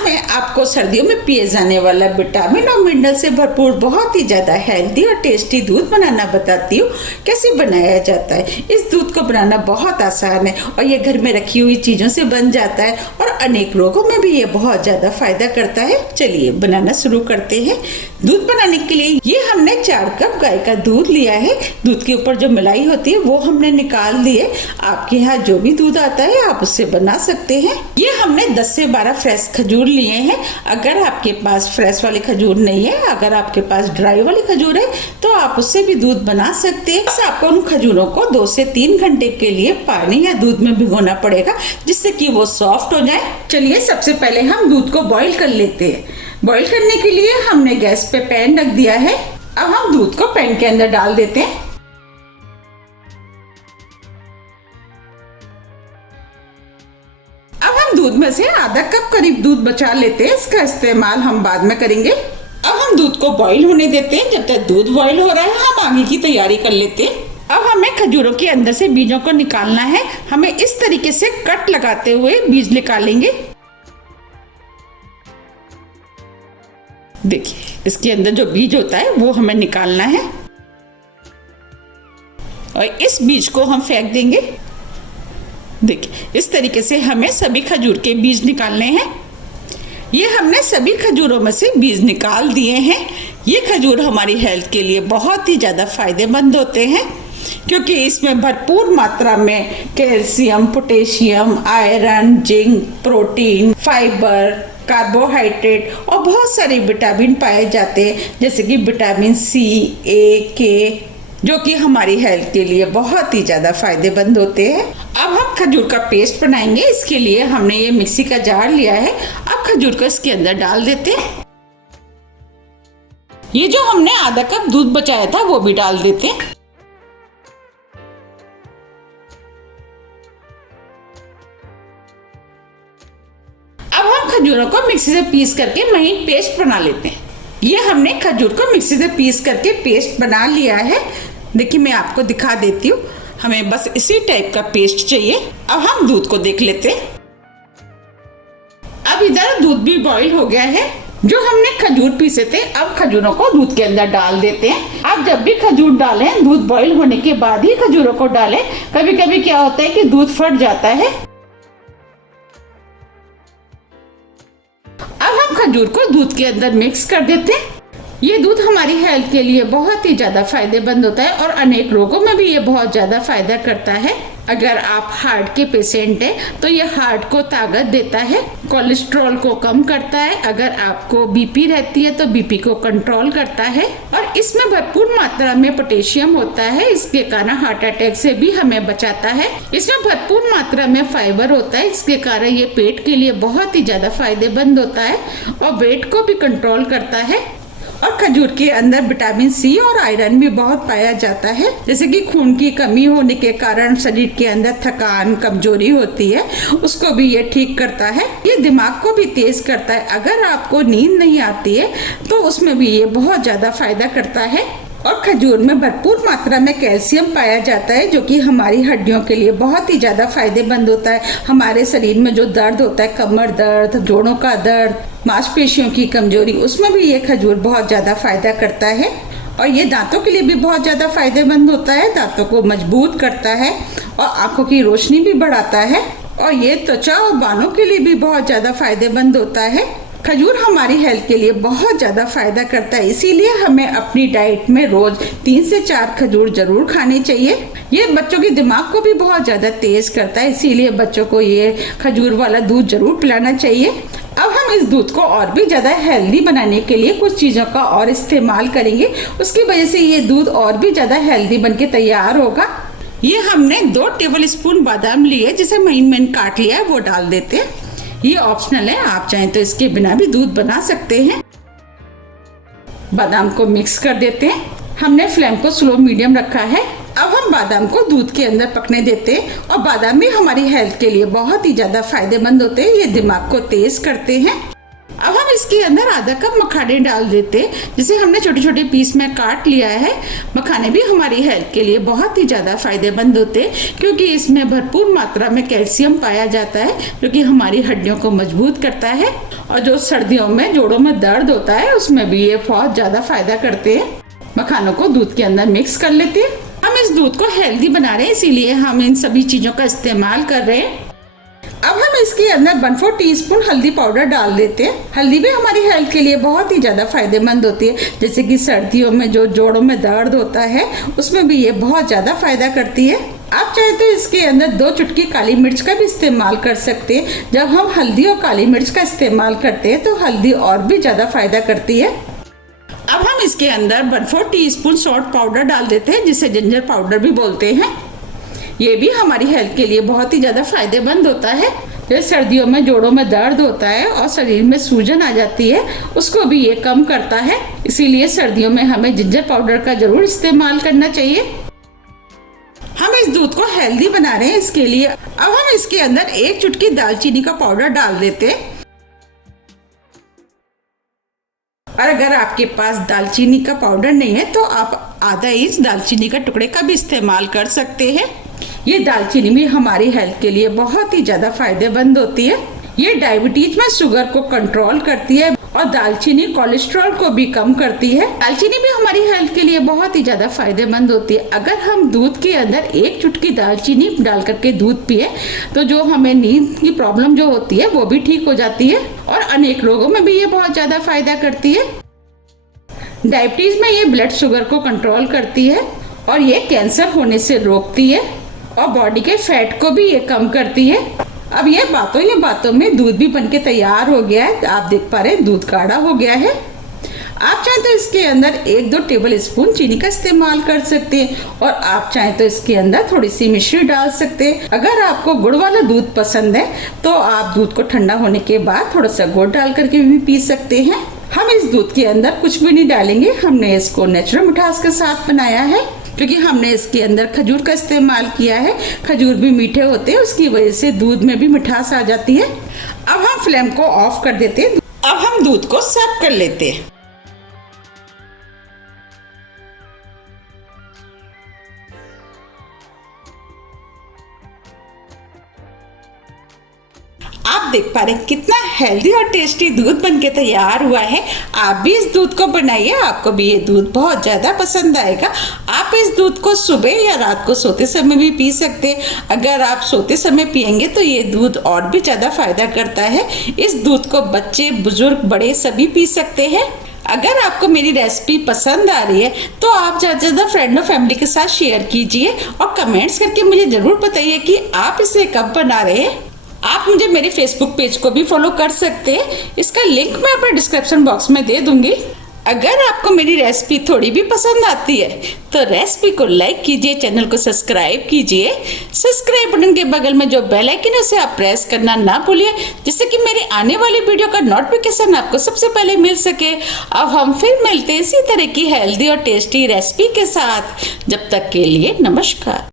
आज मैं आपको सर्दियों में पिए जाने वाला विटामिन और मिनरल से भरपूर बहुत ही ज़्यादा हेल्दी और टेस्टी दूध बनाना बताती हूँ। कैसे बनाया जाता है। इस दूध को बनाना बहुत आसान है और ये घर में रखी हुई चीज़ों से बन जाता है और अनेक रोगों में भी ये बहुत ज़्यादा फायदा करता है। चलिए बनाना शुरू करते हैं। दूध बनाने के लिए ये हमने 4 कप गाय का दूध लिया है। दूध के ऊपर जो मलाई होती है वो हमने निकाल दी है। आपके यहाँ जो भी दूध आता है आप उससे बना सकते हैं। ये हमने 10 से 12 फ्रेश खजूर लिए हैं। अगर आपके पास फ्रेश वाले खजूर नहीं है, अगर आपके पास ड्राई वाली खजूर है तो आप उससे भी दूध बना सकते हैं। बस आपको उन खजूरों को 2 से 3 घंटे के लिए पानी या दूध में भिगोना पड़ेगा जिससे कि वो सॉफ्ट हो जाए। चलिए सबसे पहले हम दूध को बॉईल कर लेते हैं। बॉईल करने के लिए हमने गैस पे पैन रख दिया है। अब हम दूध को पैन के अंदर डाल देते हैं। अब हम दूध में से आधा कप करीब दूध बचा लेते हैं। इसका इस्तेमाल हम बाद में करेंगे। अब हम दूध को बॉईल होने देते हैं। जब तक दूध बॉईल हो रहा है हम आगे की तैयारी कर लेते हैं। अब हमें खजूरों के अंदर से बीजों को निकालना है। हमें इस तरीके से कट लगाते हुए बीज निकालेंगे। देखिए इसके अंदर जो बीज होता है वो हमें निकालना है और इस बीज को हम फेंक देंगे। देखिए इस तरीके से हमें सभी खजूर के बीज निकालने हैं। ये हमने सभी खजूरों में से बीज निकाल दिए हैं। ये खजूर हमारी हेल्थ के लिए बहुत ही ज़्यादा फायदेमंद होते हैं क्योंकि इसमें भरपूर मात्रा में calcium, potassium, iron, zinc, protein, fibre, carbohydrate और बहुत सारे विटामिन पाए जाते हैं जैसे कि विटामिन सी, ए, के, जो कि हमारी हेल्थ के लिए बहुत ही ज़्यादा फायदेमंद होते हैं। अब हम खजूर का पेस्ट बनाएंगे। इसके लिए हमने ये मिक्सी का जार लिया है। अब खजूर को इसके अंदर डाल देते हैं। ये जो हमने आधा कप दूध बचाया था वो भी डाल देते हैं। अब हम खजूरों को मिक्सी से पीस करके महीन पेस्ट बना लेते हैं। ये हमने खजूर को मिक्सी से पीस करके पेस्ट बना लिया है। देखिए मैं आपको दिखा देती हूँ। हमें बस इसी टाइप का पेस्ट चाहिए। अब हम दूध को देख लेते हैं। अब इधर दूध भी बॉईल हो गया है। जो हमने खजूर पीसे थे अब खजूरों को दूध के अंदर डाल देते हैं। आप जब भी खजूर डालें दूध बॉईल होने के बाद ही खजूरों को डालें। कभी कभी क्या होता है कि दूध फट जाता है। अब हम खजूर को दूध के अंदर मिक्स कर देते हैं। ये दूध हमारी हेल्थ के लिए बहुत ही ज़्यादा फायदेमंद होता है और अनेक रोगों में भी ये बहुत ज़्यादा फायदा करता है। अगर आप हार्ट के पेशेंट हैं तो ये हार्ट को ताकत देता है, कोलेस्ट्रॉल को कम करता है। अगर आपको बीपी रहती है तो बीपी को कंट्रोल करता है और इसमें भरपूर मात्रा में पोटेशियम होता है। इसके कारण हार्ट अटैक से भी हमें बचाता है। इसमें भरपूर मात्रा में फाइबर होता है। इसके कारण ये पेट के लिए बहुत ही ज़्यादा फायदेमंद होता है और वेट को भी कंट्रोल करता है। और खजूर के अंदर विटामिन सी और आयरन भी बहुत पाया जाता है। जैसे कि खून की कमी होने के कारण शरीर के अंदर थकान, कमजोरी होती है, उसको भी ये ठीक करता है। ये दिमाग को भी तेज करता है। अगर आपको नींद नहीं आती है तो उसमें भी ये बहुत ज्यादा फायदा करता है। और खजूर में भरपूर मात्रा में कैल्शियम पाया जाता है जो कि हमारी हड्डियों के लिए बहुत ही ज़्यादा फायदेमंद होता है। हमारे शरीर में जो दर्द होता है, कमर दर्द, जोड़ों का दर्द, मांसपेशियों की कमजोरी, उसमें भी ये खजूर बहुत ज़्यादा फायदा करता है। और ये दांतों के लिए भी बहुत ज़्यादा फायदेमंद होता है। दांतों को मजबूत करता है और आँखों की रोशनी भी बढ़ाता है। और ये त्वचा और बालों के लिए भी बहुत ज़्यादा फायदेमंद होता है। खजूर हमारी हेल्थ के लिए बहुत ज़्यादा फायदा करता है। इसीलिए हमें अपनी डाइट में रोज 3 से 4 खजूर जरूर खानी चाहिए। ये बच्चों के दिमाग को भी बहुत ज़्यादा तेज करता है। इसीलिए बच्चों को ये खजूर वाला दूध जरूर पिलाना चाहिए। अब हम इस दूध को और भी ज़्यादा हेल्दी बनाने के लिए कुछ चीज़ों का और इस्तेमाल करेंगे। उसकी वजह से ये दूध और भी ज़्यादा हेल्दी बन के तैयार होगा। ये हमने 2 टेबल स्पून बादाम लिए जिसे महीन महीन काट लिया है वो डाल देते हैं। ये ऑप्शनल है, आप चाहें तो इसके बिना भी दूध बना सकते हैं। बादाम को मिक्स कर देते हैं। हमने फ्लेम को स्लो मीडियम रखा है। अब हम बादाम को दूध के अंदर पकने देते हैं। और बादाम भी हमारी हेल्थ के लिए बहुत ही ज़्यादा फायदेमंद होते हैं। ये दिमाग को तेज करते हैं। अब हम इस इसके अंदर आधा कप मखाने डाल देते हैं, जिसे हमने छोटे छोटे पीस में काट लिया है। मखाने भी हमारी हेल्थ के लिए बहुत ही ज़्यादा फायदेमंद होते हैं, क्योंकि इसमें भरपूर मात्रा में कैल्शियम पाया जाता है, जो कि हमारी हड्डियों को मजबूत करता है। और जो सर्दियों में जोड़ों में दर्द होता है, उसमें भी ये बहुत ज़्यादा फायदा करते हैं। मखानों को दूध के अंदर मिक्स कर लेते हैं। हम इस दूध को हेल्दी बना रहे हैं, इसीलिए हम इन सभी चीज़ों का इस्तेमाल कर रहे हैं। अब हम इसके अंदर 1/4 टीस्पून हल्दी पाउडर डाल देते हैं। हल्दी भी हमारी हेल्थ के लिए बहुत ही ज़्यादा फायदेमंद होती है, जैसे कि सर्दियों में जो जोड़ों में दर्द होता है, उसमें भी ये बहुत ज़्यादा फायदा करती है। आप चाहे तो इसके अंदर 2 चुटकी काली मिर्च का भी इस्तेमाल कर सकते हैं। जब हम हल्दी और काली मिर्च का इस्तेमाल करते हैं तो हल्दी और भी ज़्यादा फायदा करती है। अब हम इसके अंदर 1/4 टीस्पून सॉल्ट पाउडर डाल देते हैं, जिसे जिंजर पाउडर भी बोलते हैं। ये भी हमारी हेल्थ के लिए बहुत ही ज़्यादा फायदेमंद होता है। जैसे सर्दियों में जोड़ों में दर्द होता है और शरीर में सूजन आ जाती है, उसको भी ये कम करता है। इसीलिए सर्दियों में हमें जिंजर पाउडर का जरूर इस्तेमाल करना चाहिए। हम इस दूध को हेल्दी बना रहे हैं, इसके लिए अब हम इसके अंदर 1 चुटकी दालचीनी का पाउडर डाल देते हैं। और अगर आपके पास दालचीनी का पाउडर नहीं है तो आप आधा इंच दालचीनी का टुकड़े का भी इस्तेमाल कर सकते हैं। ये दालचीनी भी हमारी हेल्थ के लिए बहुत ही ज़्यादा फायदेमंद होती है। ये डायबिटीज में शुगर को कंट्रोल करती है और दालचीनी कोलेस्ट्रॉल को भी कम करती है। दालचीनी भी हमारी हेल्थ के लिए बहुत ही ज़्यादा फायदेमंद होती है। अगर हम दूध के अंदर 1 चुटकी दालचीनी डाल करके दूध पिए तो जो हमें नींद की प्रॉब्लम जो होती है वो भी ठीक हो जाती है, और अनेक रोगों में भी ये बहुत ज़्यादा फायदा करती है। डायबिटीज में ये ब्लड शुगर को कंट्रोल करती है और ये कैंसर होने से रोकती है, और बॉडी के फैट को भी ये कम करती है। अब ये बातों में दूध भी बनके तैयार हो गया है। आप देख पा रहे हैं दूध गाढ़ा हो गया है। आप चाहें तो इसके अंदर 1-2 टेबल स्पून चीनी का इस्तेमाल कर सकते हैं, और आप चाहें तो इसके अंदर थोड़ी सी मिश्री डाल सकते हैं। अगर आपको गुड़ वाला दूध पसंद है तो आप दूध को ठंडा होने के बाद थोड़ा सा गुड़ डाल करके भी पी सकते हैं। हम इस दूध के अंदर कुछ भी नहीं डालेंगे, हमने इसको नेचुरल मिठास के साथ बनाया है, क्योंकि हमने इसके अंदर खजूर का इस्तेमाल किया है। खजूर भी मीठे होते हैं, उसकी वजह से दूध में भी मिठास आ जाती है। अब हम फ्लेम को ऑफ कर देते हैं। अब हम दूध को सर्व कर लेते हैं। आप देख पा रहे हैं कितना हेल्दी और टेस्टी दूध बनके तैयार हुआ है। आप भी इस दूध को बनाइए, आपको भी ये दूध बहुत ज़्यादा पसंद आएगा। आप इस दूध को सुबह या रात को सोते समय भी पी सकते हैं। अगर आप सोते समय पियेंगे तो ये दूध और भी ज़्यादा फायदा करता है। इस दूध को बच्चे, बुजुर्ग, बड़े सभी पी सकते हैं। अगर आपको मेरी रेसिपी पसंद आ रही है तो आप ज़्यादा से ज़्यादा फ्रेंड और फैमिली के साथ शेयर कीजिए, और कमेंट्स करके मुझे ज़रूर बताइए कि आप इसे कब बना रहे हैं। आप मुझे मेरे फेसबुक पेज को भी फॉलो कर सकते हैं, इसका लिंक मैं अपने डिस्क्रिप्शन बॉक्स में दे दूंगी। अगर आपको मेरी रेसिपी थोड़ी भी पसंद आती है तो रेसिपी को लाइक कीजिए, चैनल को सब्सक्राइब कीजिए। सब्सक्राइब बटन के बगल में जो बेल आइकन है उसे आप प्रेस करना ना भूलिए, जिससे कि मेरी आने वाली वीडियो का नोटिफिकेशन आपको सबसे पहले मिल सके। अब हम फिर मिलते हैं इसी तरह की हेल्दी और टेस्टी रेसिपी के साथ। जब तक के लिए नमस्कार।